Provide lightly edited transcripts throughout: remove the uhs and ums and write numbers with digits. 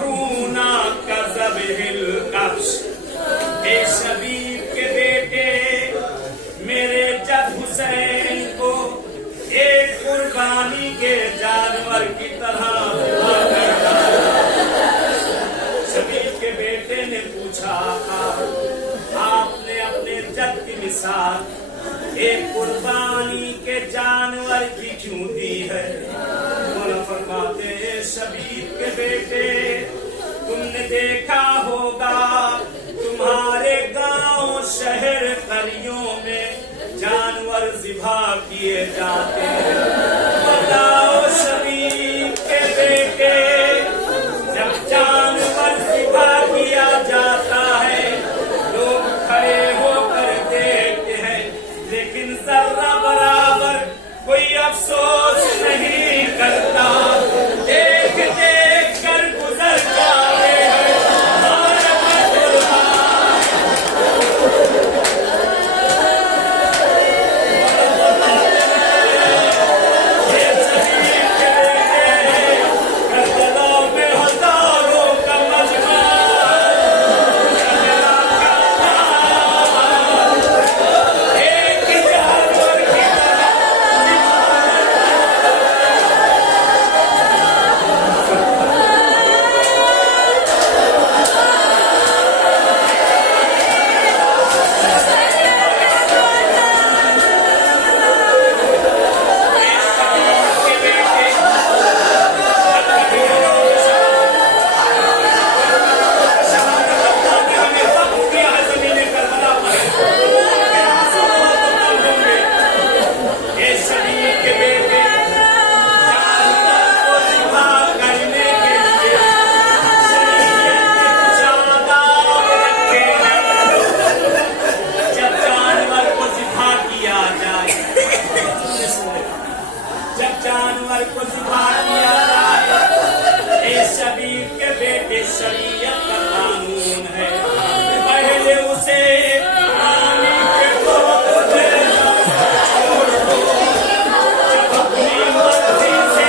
यज़बहूना कज़बहिल कब्श। ए शबीब के बेटे, मेरे जब हुसैन को एक कुर्बानी के जानवर की तरह शबीब के बेटे ने पूछा, आपने अपने जद की मिसाल एक कुर्बानी के जानवर की क्यों दी है? मौला फरमाते हैं, शबीब के बेटे, तुमने देखा होगा तुम्हारे गांव शहर कलियों में जानवर ज़िबा किए जाते हैं। बताओ शबीब के बेटे, जब जानवर ज़िबा किया जाता है लोग खड़े होकर देखते हैं, लेकिन जर्रा बराबर कोई अफसोस नहीं करता। देख देख कर गुजर जाते हैं। शरीयत का कानून है, पहले उसे पानी के बोतल देना छोड़ दो। जब अपनी मर्जी से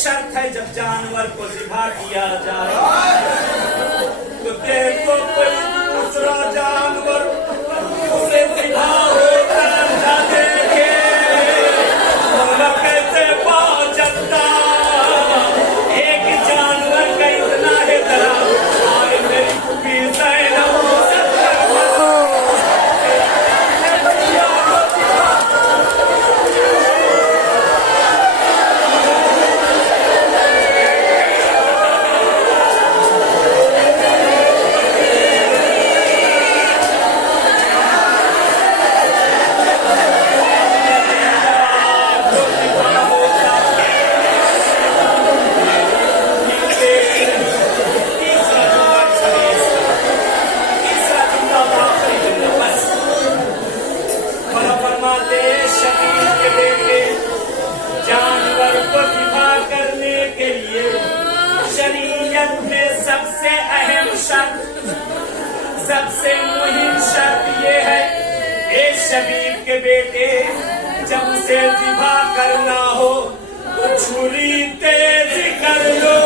शर्त है, जब जानवर को ज़िबा किया जाए तो देखो कोई दूसरा जानवर उसे ज़िबा होता न देखे। मौला कहते बाजता एक जानवर का इतना है दरा, आए मेरी कुबी ज़ैनब सबसे मुहिम शर्त ये है, ए शबीब के बेटे, जब उसे ज़िबा करना हो तो छुरी तेज कर लो।